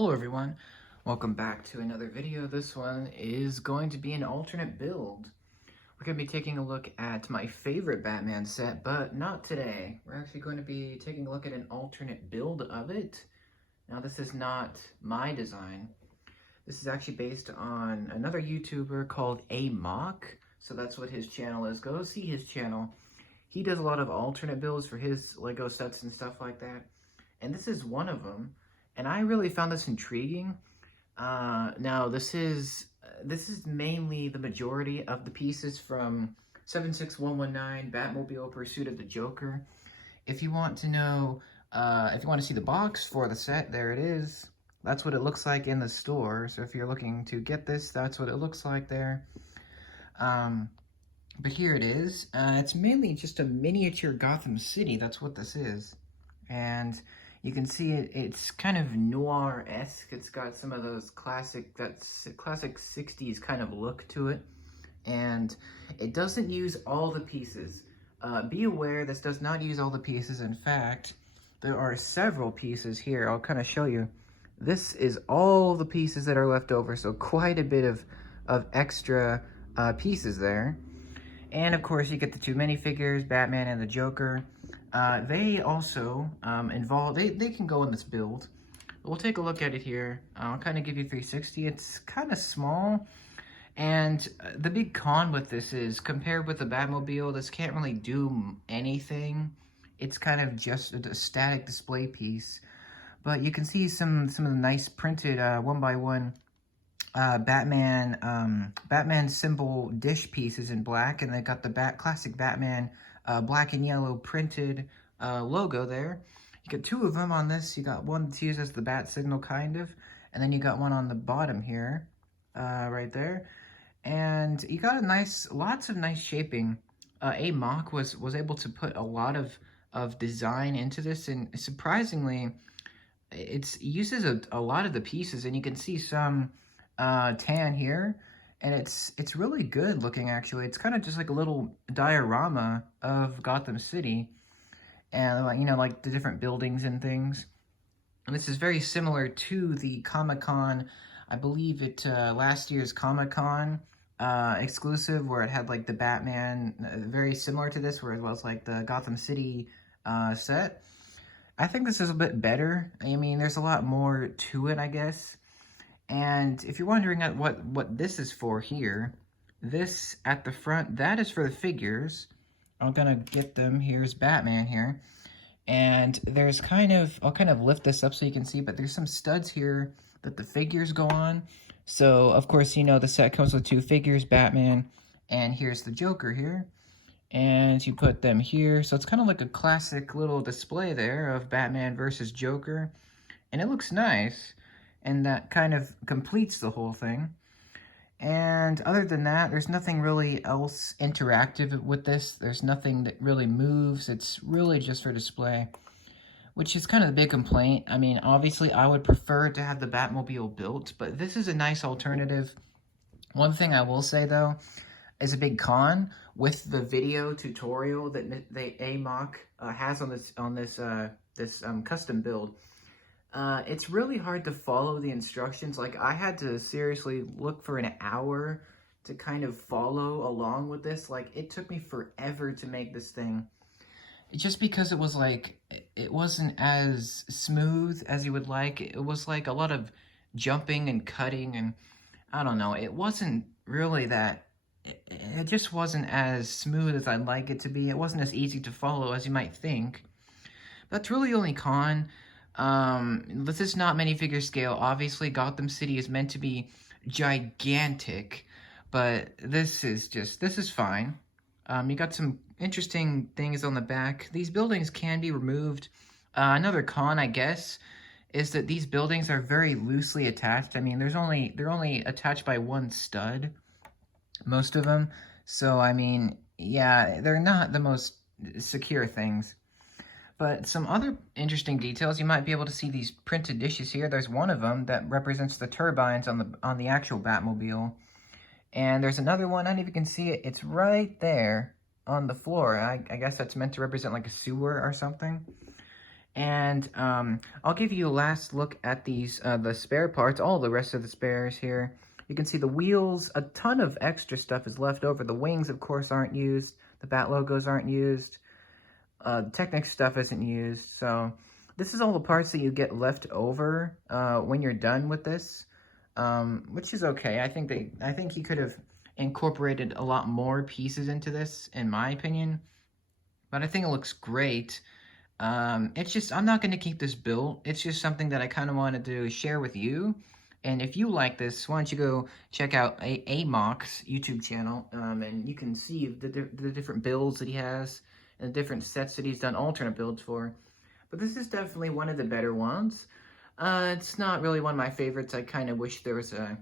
Hello everyone, welcome back to another video. This one is going to be an alternate build. We're going to be taking a look at my favorite Batman set, but not today. We're actually going to be taking a look at an alternate build of it. Now this is not my design. This is actually based on another YouTuber called MOC, so that's what his channel is. Go see his channel. He does a lot of alternate builds for his Lego sets and stuff like that, and this is one of them. And I really found this intriguing. Now, this is mainly the majority of the pieces from 76119 Batmobile Pursuit of the Joker. If you want to know, if you want to see the box for the set, there it is. That's what it looks like in the store. So if you're looking to get this, that's what it looks like there. But here it is. It's mainly just a miniature Gotham City. That's what this is. And you can see it's kind of noir-esque. It's got some of those classic 60s kind of look to it. And it doesn't use all the pieces. Be aware, this does not use all the pieces. In fact, there are several pieces here. I'll kind of show you. This is all the pieces that are left over, so quite a bit of extra pieces there. And of course, you get the two minifigures, Batman and the Joker. They also they can go in this build. We'll take a look at it here. I'll kind of give you 360. It's kind of small, and the big con with this is, compared with the Batmobile, this can't really do anything. It's kind of just a static display piece. But you can see some of the nice printed 1x1 Batman symbol dish pieces in black, and they got the classic Batman black and yellow printed logo there. You got two of them on this. You got one that's used as the bat signal, kind of, and then you got one on the bottom here, right there. And you got lots of nice shaping. MOC was able to put a lot of design into this, and surprisingly, it uses a lot of the pieces, and you can see some tan here, and it's really good looking, actually. It's kind of just like a little diorama of Gotham City, and like the different buildings and things. And this is very similar to the Comic-Con, I believe last year's Comic-Con exclusive, where it had like the Batman, very similar to this, where it was like the Gotham City set. I think this is a bit better. I mean, there's a lot more to it, I guess. And if you're wondering at what this is for here, this at the front, that is for the figures. I'm gonna get them. Here's Batman here. And there's I'll kind of lift this up so you can see, but there's some studs here that the figures go on. So, of course, the set comes with two figures, Batman, and here's the Joker here. And you put them here. So it's kind of like a classic little display there of Batman versus Joker. And it looks nice. And that kind of completes the whole thing. And other than that, there's nothing really else interactive with this. There's nothing that really moves. It's really just for display, which is kind of the big complaint. I mean, obviously, I would prefer to have the Batmobile built, but this is a nice alternative. One thing I will say, though, is a big con with the video tutorial that the MOC has on this custom build. It's really hard to follow the instructions. Like, I had to seriously look for an hour to kind of follow along with this. Like, it took me forever to make this thing. Just because it was like, it wasn't as smooth as you would like. It was like a lot of jumping and cutting, and I don't know. It wasn't really that, it just wasn't as smooth as I'd like it to be. It wasn't as easy to follow as you might think. That's really the only con. This is not minifigure scale. Obviously, Gotham City is meant to be gigantic, but this is fine. You got some interesting things on the back. These buildings can be removed. Another con, I guess, is that these buildings are very loosely attached. I mean, they're only attached by one stud, most of them. So, I mean, yeah, they're not the most secure things. But some other interesting details, you might be able to see these printed dishes here. There's one of them that represents the turbines on the actual Batmobile. And there's another one, I don't know if you can see it, it's right there on the floor. I guess that's meant to represent like a sewer or something. And I'll give you a last look at these, the spare parts, all the rest of the spares here. You can see the wheels, a ton of extra stuff is left over. The wings, of course, aren't used. The bat logos aren't used. The Technic stuff isn't used. So this is all the parts that you get left over when you're done with this, which is okay. I think he could have incorporated a lot more pieces into this, in my opinion. But I think it looks great. It's just, I'm not going to keep this built. It's just something that I kind of wanted to share with you. And if you like this, why don't you go check out MOC's YouTube channel, and you can see the different builds that he has, and the different sets that he's done alternate builds for. But this is definitely one of the better ones. It's not really one of my favorites. I kind of wish there was a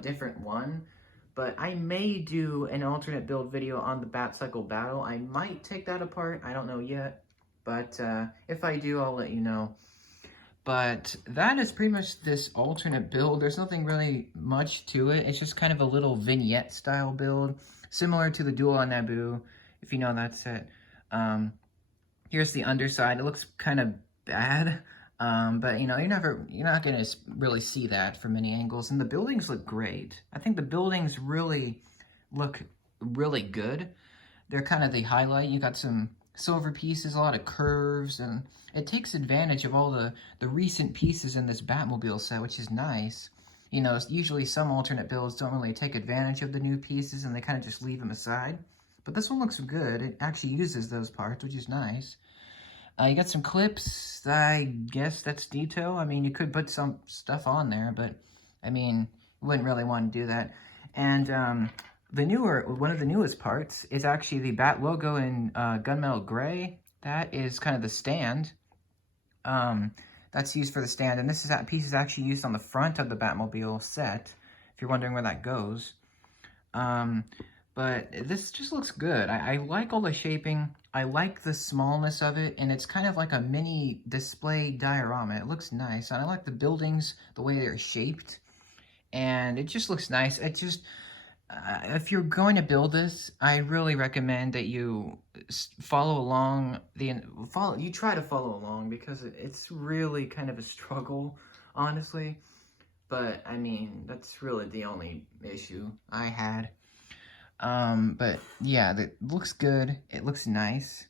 different one. But I may do an alternate build video on the Bat Cycle Battle. I might take that apart. I don't know yet. But if I do, I'll let you know. But that is pretty much this alternate build. There's nothing really much to it. It's just kind of a little vignette style build, similar to the Duel on Naboo, if you know that set. Here's the underside. It looks kind of bad, but you're not gonna really see that from many angles. And the buildings look great. I think the buildings really look really good. They're kind of the highlight. You got some silver pieces, a lot of curves, and it takes advantage of all the recent pieces in this Batmobile set, which is nice. Usually some alternate builds don't really take advantage of the new pieces, and they kind of just leave them aside. But this one looks good. It actually uses those parts, which is nice. You got some clips. I guess that's detail. I mean, you could put some stuff on there, but, I mean, you wouldn't really want to do that. And, one of the newest parts is actually the Bat logo in gunmetal gray. That is kind of the stand. That's used for the stand, and that piece is actually used on the front of the Batmobile set, if you're wondering where that goes. But this just looks good. I like all the shaping. I like the smallness of it, and it's kind of like a mini display diorama. It looks nice, and I like the buildings, the way they're shaped, and it just looks nice. It just... if you're going to build this, I really recommend that you follow along. You try to follow along, because it's really kind of a struggle, honestly. But I mean, that's really the only issue I had. But yeah, it looks good. It looks nice,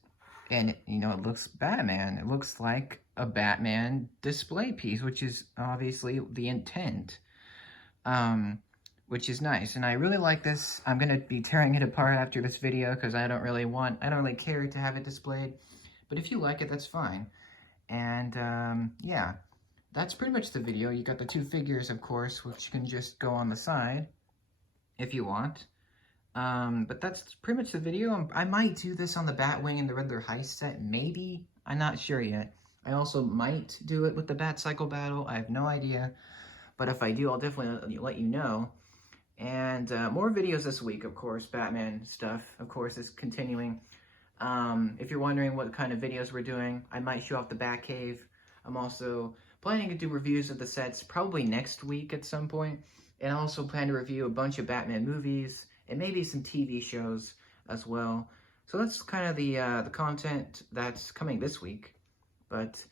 and it looks Batman. It looks like a Batman display piece, which is obviously the intent. Which is nice, and I really like this. I'm gonna be tearing it apart after this video, because I don't really care to have it displayed. But if you like it, that's fine. And yeah, that's pretty much the video. You got the two figures, of course, which you can just go on the side if you want. But that's pretty much the video. I might do this on the Batwing and the Riddler heist set, maybe. I'm not sure yet. I also might do it with the Bat Cycle Battle. I have no idea. But if I do, I'll definitely let you know. And more videos this week, of course. Batman stuff, of course, is continuing. If you're wondering what kind of videos we're doing, I might show off the Batcave. I'm also planning to do reviews of the sets probably next week at some point. And I also plan to review a bunch of Batman movies and maybe some TV shows as well. So that's kind of the content that's coming this week. But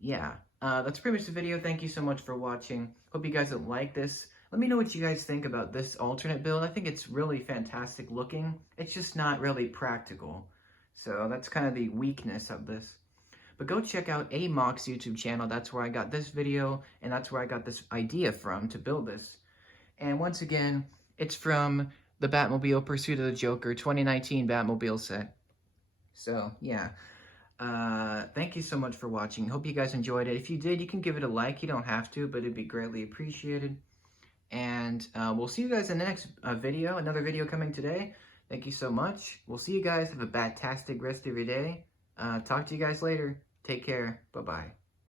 yeah, that's pretty much the video. Thank you so much for watching. Hope you guys like this. Let me know what you guys think about this alternate build. I think it's really fantastic looking. It's just not really practical. So that's kind of the weakness of this. But go check out MOC's YouTube channel. That's where I got this video, and that's where I got this idea from to build this. And once again, it's from the Batmobile Pursuit of the Joker 2019 Batmobile set. So, yeah. Thank you so much for watching. Hope you guys enjoyed it. If you did, you can give it a like. You don't have to, but it'd be greatly appreciated. And we'll see you guys in the next video. Another video coming today. Thank you so much. We'll see you guys. Have a bat-tastic rest of your day. Talk to you guys later. Take care. Bye-bye.